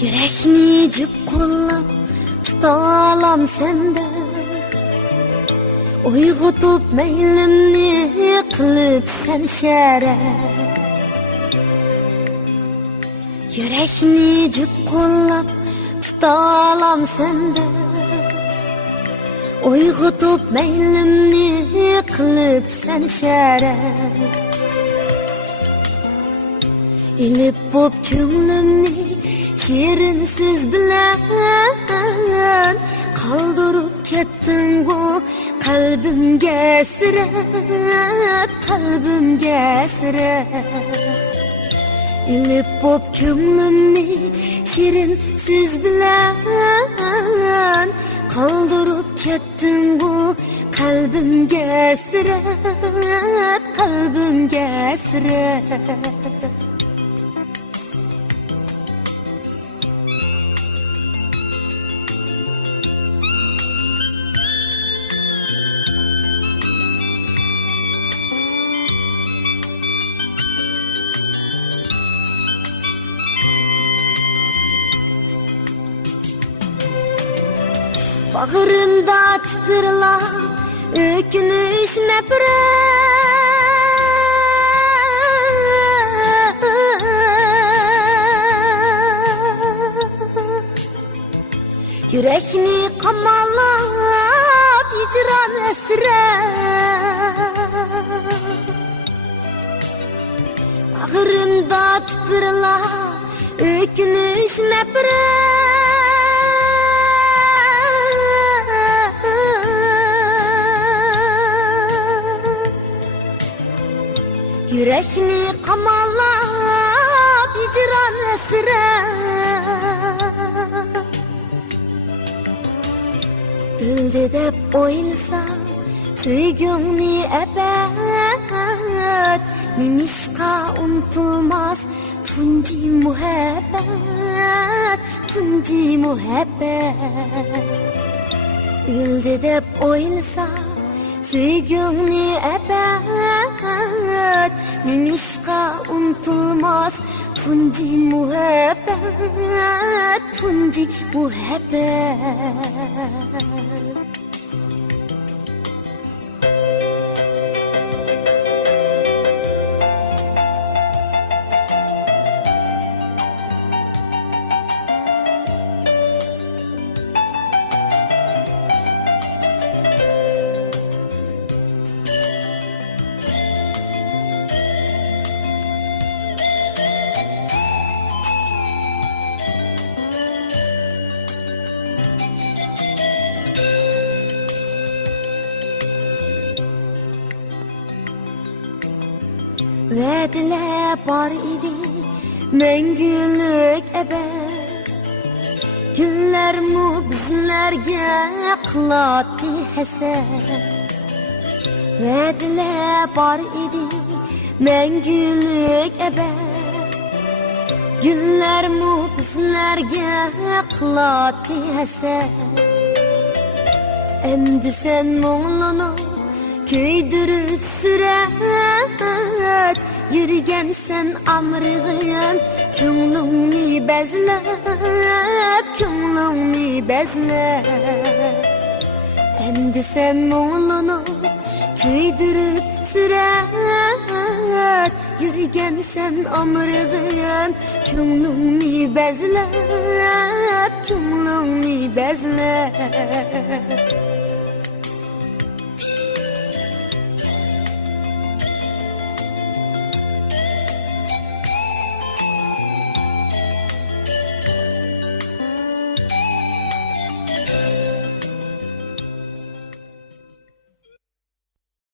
Yürekni cip qo'llab tutalam sende, uyg'otib maylimni qilib sen shara. Yürekni cip qo'llab tutalam sende, uyg'otib maylimni qilib sen shara. İlip bo'p ko'nglimni shirin so'z bilan qoldirib ketding-ku qalbimga hasrat, qalbimga hasrat. İlip bo'p ko'nglimni shirin so'z bilan qoldirib ketding-ku qalbimga hasrat, qalbimga hasrat. Bağrımda titrlar ökünüş nefret, yürekni qamalab hicran hasret. Bağrımda titrlar ökünüş nefret, yürekni qamalab hicran hasret. Dilde deb o'ylasam suygungni abad, nimishqa unutilmas tunji muhabbat, tunji muhabbat. Dilde deb o'ylasam suygungni abad, nimishqa unutilmas tunji muhabbat, tunji muhabbat. Vədilə bar idi məngülük əbəd, günlərmi bizlərgə qılatdı həsəd. Vədilə bar idi məngülük əbəd, günlərmi bizlərgə qılatdı həsəd. Əmdi sən muğlunu köydürüp süret, yürgen sen amrığım ko'nglingni bezlep, ko'nglingni bezlep. Endi sen muğlunu köydürüp süret, yürgen sen amrığım ko'nglingni bezlep, ko'nglingni bezlep.